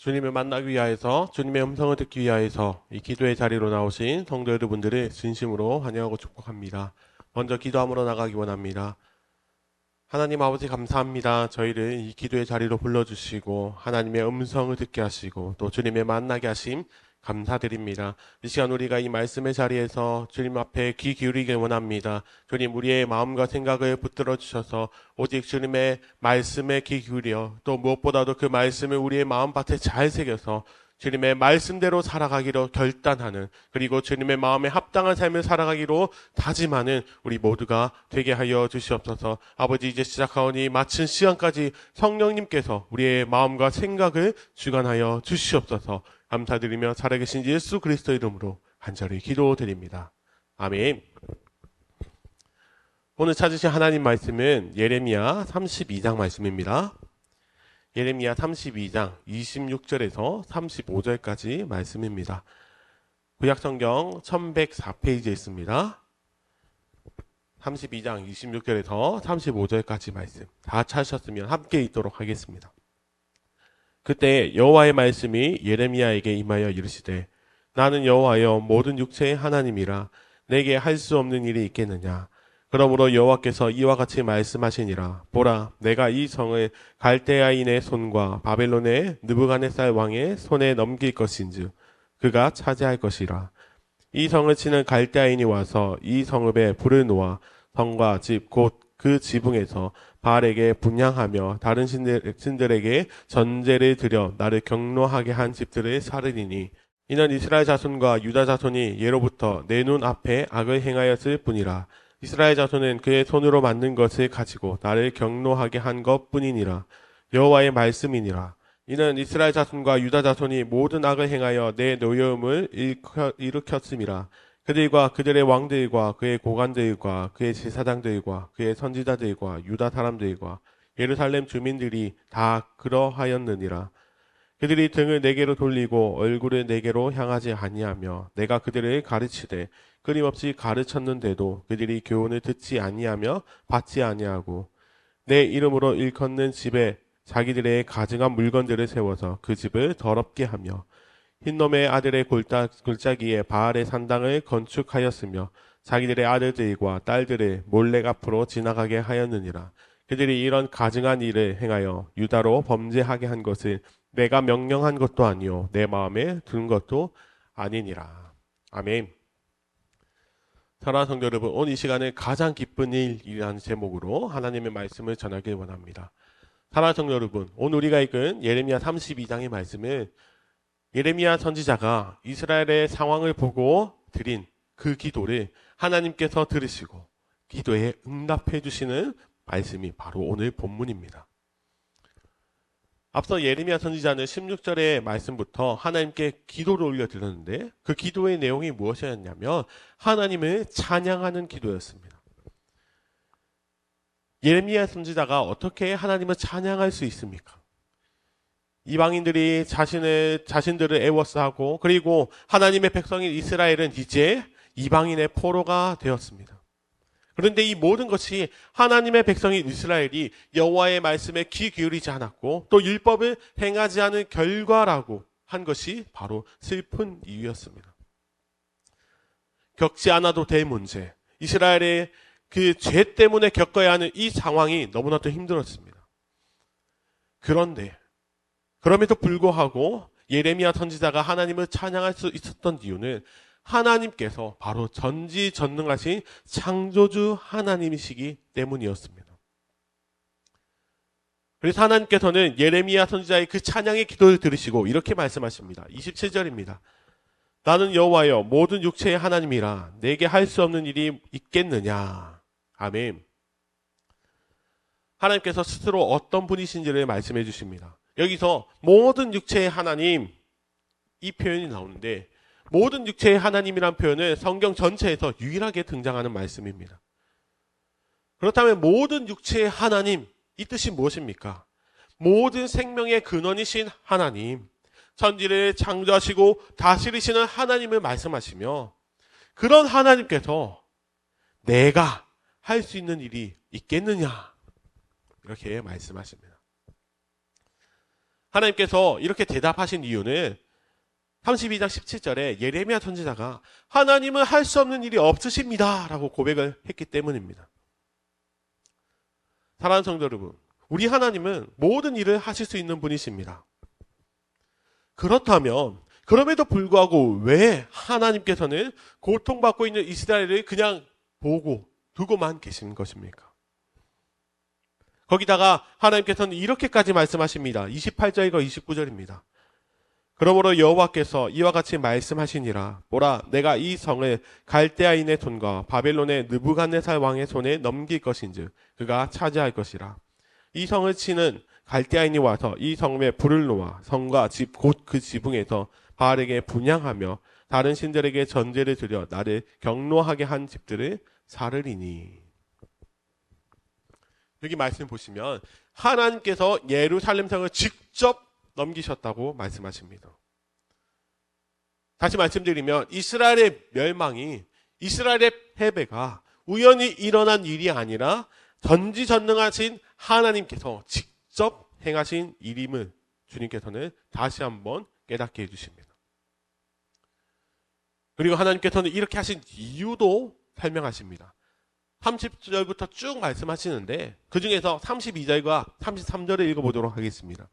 주님을 만나기 위하여서 주님의 음성을 듣기 위하여서 이 기도의 자리로 나오신 성도 여러분들을 진심으로 환영하고 축복합니다. 먼저 기도함으로 나가기 원합니다. 하나님 아버지 감사합니다. 저희를 이 기도의 자리로 불러주시고 하나님의 음성을 듣게 하시고 또 주님의 만나게 하심 감사드립니다. 이 시간 우리가 이 말씀의 자리에서 주님 앞에 귀 기울이길 원합니다. 주님 우리의 마음과 생각을 붙들어 주셔서 오직 주님의 말씀에 귀 기울여 또 무엇보다도 그 말씀을 우리의 마음밭에 잘 새겨서 주님의 말씀대로 살아가기로 결단하는 그리고 주님의 마음에 합당한 삶을 살아가기로 다짐하는 우리 모두가 되게 하여 주시옵소서. 아버지 이제 시작하오니 마친 시간까지 성령님께서 우리의 마음과 생각을 주관하여 주시옵소서. 감사드리며 살아계신 예수 그리스도 이름으로 간절히 기도드립니다. 아멘. 오늘 찾으신 하나님 말씀은 예레미야 32장 말씀입니다. 예레미야 32장 26절에서 35절까지 말씀입니다. 구약성경 1104페이지에 있습니다. 32장 26절에서 35절까지 말씀 다 찾으셨으면 함께 읽도록 하겠습니다. 그때 여호와의 말씀이 예레미야에게 임하여 이르시되 나는 여호와여 모든 육체의 하나님이라 내게 할 수 없는 일이 있겠느냐. 그러므로 여호와께서 이와 같이 말씀하시니라. 보라, 내가 이 성을 갈대아인의 손과 바벨론의 느부갓네살 왕의 손에 넘길 것인즉 그가 차지할 것이라. 이 성을 치는 갈대아인이 와서 이 성읍에 불을 놓아 성과 집 곧 그 지붕에서 바알에게 분향하며 다른 신들에게 전제를 드려 나를 경노하게 한 집들을 사르리니 이는 이스라엘 자손과 유다 자손이 예로부터 내 눈 앞에 악을 행하였을 뿐이라. 이스라엘 자손은 그의 손으로 만든 것을 가지고 나를 경노하게 한 것뿐이니라. 여호와의 말씀이니라. 이는 이스라엘 자손과 유다 자손이 모든 악을 행하여 내 노여움을 일으켰음이라. 그들과 그들의 왕들과 그의 고관들과 그의 제사장들과 그의 선지자들과 유다 사람들과 예루살렘 주민들이 다 그러하였느니라. 그들이 등을 내게로 돌리고 얼굴을 내게로 향하지 아니하며 내가 그들을 가르치되 끊임없이 가르쳤는데도 그들이 교훈을 듣지 아니하며 받지 아니하고 내 이름으로 일컫는 집에 자기들의 가증한 물건들을 세워서 그 집을 더럽게 하며 흰놈의 아들의 골짜기에 바알의 산당을 건축하였으며 자기들의 아들들과 딸들을 몰래 앞으로 지나가게 하였느니라. 그들이 이런 가증한 일을 행하여 유다로 범죄하게 한 것을 내가 명령한 것도 아니요 내 마음에 든 것도 아니니라. 아멘. 사랑하는 성도 여러분, 오늘 이 시간에 가장 기쁜 일이라는 제목으로 하나님의 말씀을 전하길 원합니다. 사랑하는 성도 여러분, 오늘 우리가 읽은 예레미야 32장의 말씀은 예레미야 선지자가 이스라엘의 상황을 보고 드린 그 기도를 하나님께서 들으시고 기도에 응답해 주시는 말씀이 바로 오늘 본문입니다. 앞서 예레미야 선지자는 16절의 말씀부터 하나님께 기도를 올려드렸는데 그 기도의 내용이 무엇이었냐면 하나님을 찬양하는 기도였습니다. 예레미야 선지자가 어떻게 하나님을 찬양할 수 있습니까? 이방인들이 자신들을 애워싸고 그리고 하나님의 백성인 이스라엘은 이제 이방인의 포로가 되었습니다. 그런데 이 모든 것이 하나님의 백성인 이스라엘이 여호와의 말씀에 귀 기울이지 않았고 또 율법을 행하지 않은 결과라고 한 것이 바로 슬픈 이유였습니다. 겪지 않아도 될 문제, 이스라엘의 그 죄 때문에 겪어야 하는 이 상황이 너무나도 힘들었습니다. 그럼에도 불구하고 예레미야 선지자가 하나님을 찬양할 수 있었던 이유는 하나님께서 바로 전지전능하신 창조주 하나님이시기 때문이었습니다. 그래서 하나님께서는 예레미야 선지자의 그 찬양의 기도를 들으시고 이렇게 말씀하십니다. 27절입니다. 나는 여호와여 모든 육체의 하나님이라 내게 할 수 없는 일이 있겠느냐. 아멘. 하나님께서 스스로 어떤 분이신지를 말씀해 주십니다. 여기서 모든 육체의 하나님 이 표현이 나오는데 모든 육체의 하나님이란 표현은 성경 전체에서 유일하게 등장하는 말씀입니다. 그렇다면 모든 육체의 하나님 이 뜻이 무엇입니까? 모든 생명의 근원이신 하나님, 천지를 창조하시고 다스리시는 하나님을 말씀하시며 그런 하나님께서 내가 할 수 있는 일이 있겠느냐 이렇게 말씀하십니다. 하나님께서 이렇게 대답하신 이유는 32장 17절에 예레미야 선지자가 하나님은 할 수 없는 일이 없으십니다 라고 고백을 했기 때문입니다. 사랑하는 성도 여러분, 우리 하나님은 모든 일을 하실 수 있는 분이십니다. 그렇다면 그럼에도 불구하고 왜 하나님께서는 고통받고 있는 이스라엘을 그냥 보고 두고만 계신 것입니까? 거기다가 하나님께서는 이렇게까지 말씀하십니다. 28절과 29절입니다. 그러므로 여호와께서 이와 같이 말씀하시니라. 보라, 내가 이 성을 갈대아인의 손과 바벨론의 느부갓네살 왕의 손에 넘길 것인즉 그가 차지할 것이라. 이 성을 치는 갈대아인이 와서 이 성에 불을 놓아 성과 집 곧 그 지붕에서 바알에게 분향하며 다른 신들에게 전제를 드려 나를 경노하게 한 집들을 사르리니. 여기 말씀 보시면 하나님께서 예루살렘 성을 직접 넘기셨다고 말씀하십니다. 다시 말씀드리면 이스라엘의 멸망이, 이스라엘의 패배가 우연히 일어난 일이 아니라 전지전능하신 하나님께서 직접 행하신 일임을 주님께서는 다시 한번 깨닫게 해주십니다. 그리고 하나님께서는 이렇게 하신 이유도 설명하십니다. 30절부터 쭉 말씀하시는데 그 중에서 32절과 33절을 읽어보도록 하겠습니다.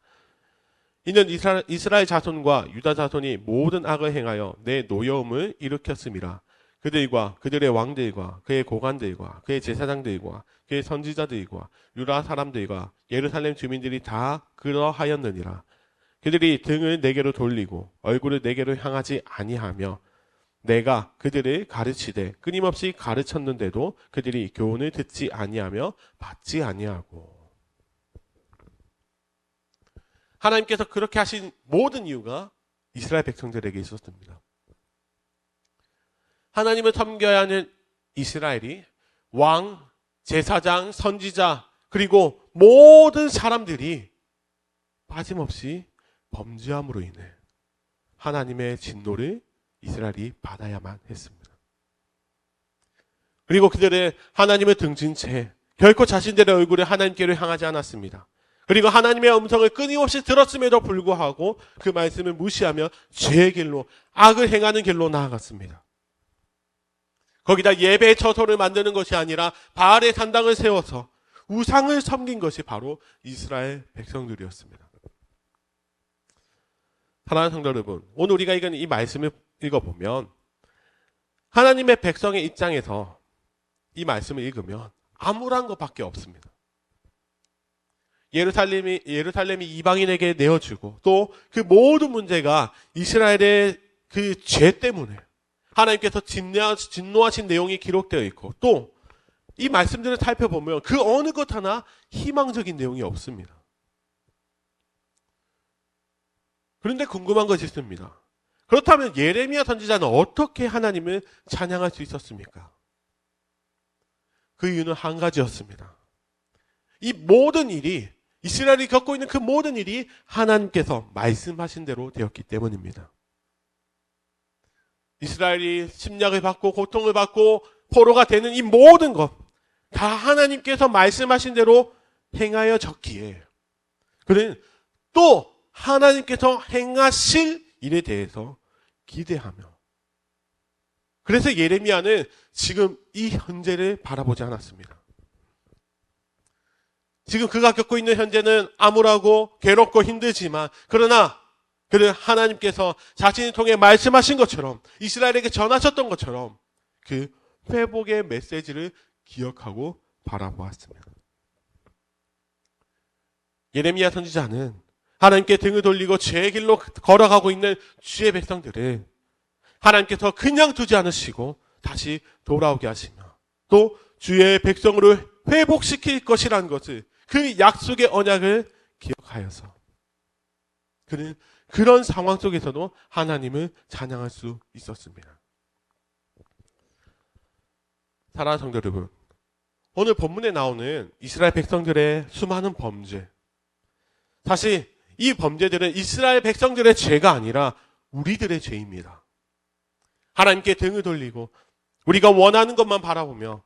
이는 이스라엘 자손과 유다 자손이 모든 악을 행하여 내 노여움을 일으켰음이라. 그들과 그들의 왕들과 그의 고관들과 그의 제사장들과 그의 선지자들과 유다 사람들과 예루살렘 주민들이 다 그러하였느니라. 그들이 등을 내게로 돌리고 얼굴을 내게로 향하지 아니하며 내가 그들을 가르치되 끊임없이 가르쳤는데도 그들이 교훈을 듣지 아니하며 받지 아니하고. 하나님께서 그렇게 하신 모든 이유가 이스라엘 백성들에게 있었습니다. 하나님을 섬겨야 하는 이스라엘이 왕, 제사장, 선지자 그리고 모든 사람들이 빠짐없이 범죄함으로 인해 하나님의 진노를 이스라엘이 받아야만 했습니다. 그리고 그들은 하나님을 등진 채 결코 자신들의 얼굴을 하나님께로 향하지 않았습니다. 그리고 하나님의 음성을 끊임없이 들었음에도 불구하고 그 말씀을 무시하며 죄의 길로, 악을 행하는 길로 나아갔습니다. 거기다 예배의 처소를 만드는 것이 아니라 바알의 산당을 세워서 우상을 섬긴 것이 바로 이스라엘 백성들이었습니다. 사랑하는 성도 여러분, 오늘 우리가 읽은 이 말씀을 읽어보면 하나님의 백성의 입장에서 이 말씀을 읽으면 암울한 것밖에 없습니다. 예루살렘이 이방인에게 내어주고 또 그 모든 문제가 이스라엘의 그 죄 때문에 하나님께서 진노하신 내용이 기록되어 있고 또 이 말씀들을 살펴보면 그 어느 것 하나 희망적인 내용이 없습니다. 그런데 궁금한 것이 있습니다. 그렇다면 예레미야 선지자는 어떻게 하나님을 찬양할 수 있었습니까? 그 이유는 한 가지였습니다. 이 모든 일이, 이스라엘이 겪고 있는 그 모든 일이 하나님께서 말씀하신 대로 되었기 때문입니다. 이스라엘이 침략을 받고 고통을 받고 포로가 되는 이 모든 것 다 하나님께서 말씀하신 대로 행하여졌기에 그는 또 하나님께서 행하실 일에 대해서 기대하며, 그래서 예레미야는 지금 이 현재를 바라보지 않았습니다. 지금 그가 겪고 있는 현재는 암울하고 괴롭고 힘들지만 그러나 그는 하나님께서 자신을 통해 말씀하신 것처럼 이스라엘에게 전하셨던 것처럼 그 회복의 메시지를 기억하고 바라보았습니다. 예레미야 선지자는 하나님께 등을 돌리고 죄의 길로 걸어가고 있는 주의 백성들을 하나님께서 그냥 두지 않으시고 다시 돌아오게 하시며 또 주의 백성으로 회복시킬 것이라는 것을, 그 약속의 언약을 기억하여서 그는 그런 상황 속에서도 하나님을 찬양할 수 있었습니다. 사랑하는 성도 여러분, 오늘 본문에 나오는 이스라엘 백성들의 수많은 범죄, 사실 이 범죄들은 이스라엘 백성들의 죄가 아니라 우리들의 죄입니다. 하나님께 등을 돌리고 우리가 원하는 것만 바라보며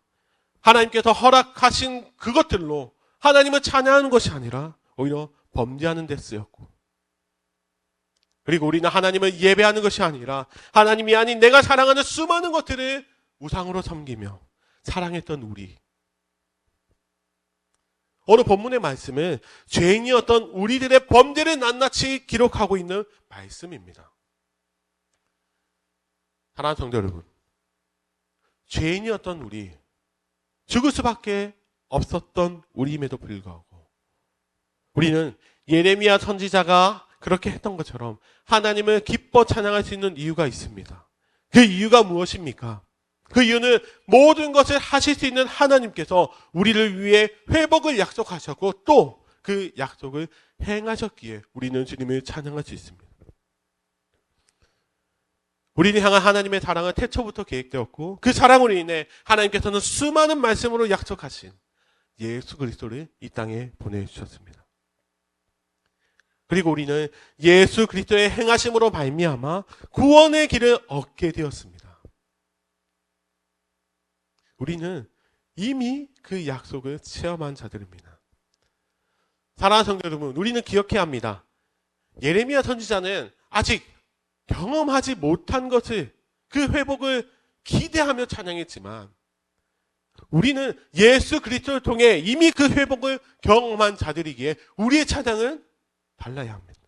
하나님께서 허락하신 그것들로 하나님을 찬양하는 것이 아니라 오히려 범죄하는 데 쓰였고 그리고 우리는 하나님을 예배하는 것이 아니라 하나님이 아닌 내가 사랑하는 수많은 것들을 우상으로 섬기며 사랑했던 우리. 오늘 본문의 말씀은 죄인이었던 우리들의 범죄를 낱낱이 기록하고 있는 말씀입니다. 사랑하는 성도 여러분, 죄인이었던 우리, 죽을 수밖에 없었던 우리임에도 불구하고 우리는 예레미야 선지자가 그렇게 했던 것처럼 하나님을 기뻐 찬양할 수 있는 이유가 있습니다. 그 이유가 무엇입니까? 그 이유는 모든 것을 하실 수 있는 하나님께서 우리를 위해 회복을 약속하셨고 또 그 약속을 행하셨기에 우리는 주님을 찬양할 수 있습니다. 우리를 향한 하나님의 사랑은 태초부터 계획되었고 그 사랑으로 인해 하나님께서는 수많은 말씀으로 약속하신 예수 그리스도를 이 땅에 보내주셨습니다. 그리고 우리는 예수 그리스도의 행하심으로 말미암아 구원의 길을 얻게 되었습니다. 우리는 이미 그 약속을 체험한 자들입니다. 사랑하는 성도 여러분, 우리는 기억해야 합니다. 예레미야 선지자는 아직 경험하지 못한 것을, 그 회복을 기대하며 찬양했지만 우리는 예수 그리스도를 통해 이미 그 회복을 경험한 자들이기에 우리의 찬양은 달라야 합니다.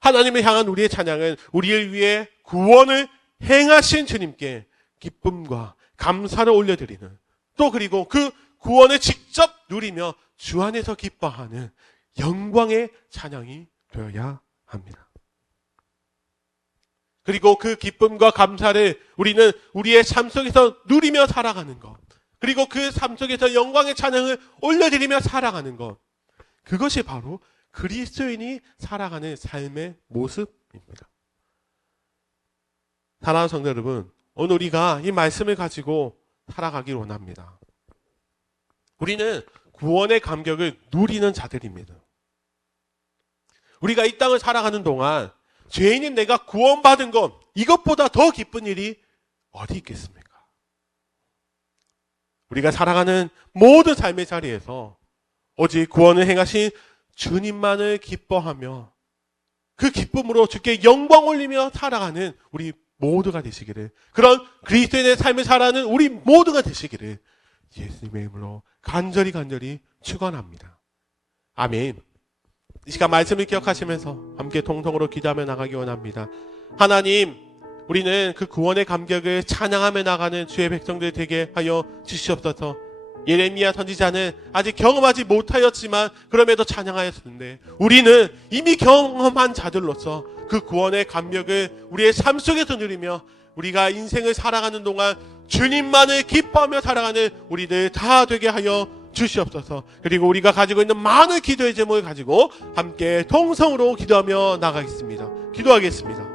하나님을 향한 우리의 찬양은 우리를 위해 구원을 행하신 주님께 기쁨과 감사를 올려드리는, 또 그리고 그 구원을 직접 누리며 주 안에서 기뻐하는 영광의 찬양이 되어야 합니다. 그리고 그 기쁨과 감사를 우리는 우리의 삶 속에서 누리며 살아가는 것, 그리고 그 삶 속에서 영광의 찬양을 올려드리며 살아가는 것, 그것이 바로 그리스도인이 살아가는 삶의 모습입니다. 사랑하는 성도 여러분, 오늘 우리가 이 말씀을 가지고 살아가길 원합니다. 우리는 구원의 감격을 누리는 자들입니다. 우리가 이 땅을 살아가는 동안 죄인인 내가 구원받은 것, 이것보다 더 기쁜 일이 어디 있겠습니까? 우리가 살아가는 모든 삶의 자리에서 오직 구원을 행하신 주님만을 기뻐하며 그 기쁨으로 주께 영광 올리며 살아가는 우리 모두가 되시기를, 그런 그리스도인의 삶을 살아가는 우리 모두가 되시기를 예수님의 이름으로 간절히 축원합니다. 아멘. 이 시간 말씀을 기억하시면서 함께 통성으로 기도하며 나가기 원합니다. 하나님, 우리는 그 구원의 감격을 찬양하며 나가는 주의 백성들 되게 하여 주시옵소서. 예레미야 선지자는 아직 경험하지 못하였지만 그럼에도 찬양하였는데 우리는 이미 경험한 자들로서 그 구원의 감격을 우리의 삶 속에서 누리며 우리가 인생을 살아가는 동안 주님만을 기뻐하며 살아가는 우리들 다 되게 하여 주시옵소서. 그리고 우리가 가지고 있는 많은 기도의 제목을 가지고 함께 통성으로 기도하며 나가겠습니다. 기도하겠습니다.